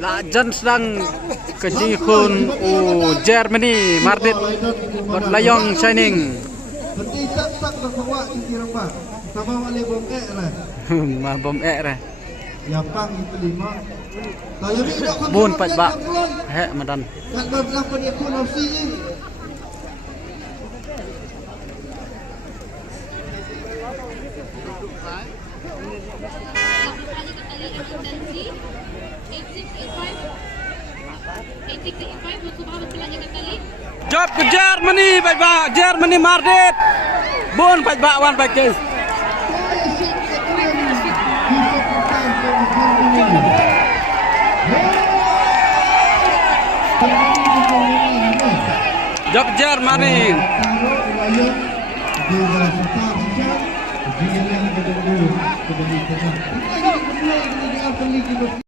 Lajan sedang ke Jingiakhun Germany Madrid buat Laiong shining. Mah bom lah. Bun Paidbah he madan. Job ke Germany Paidbah, Germany Madrid. Bun Paidbah wan bagus. Job Germany.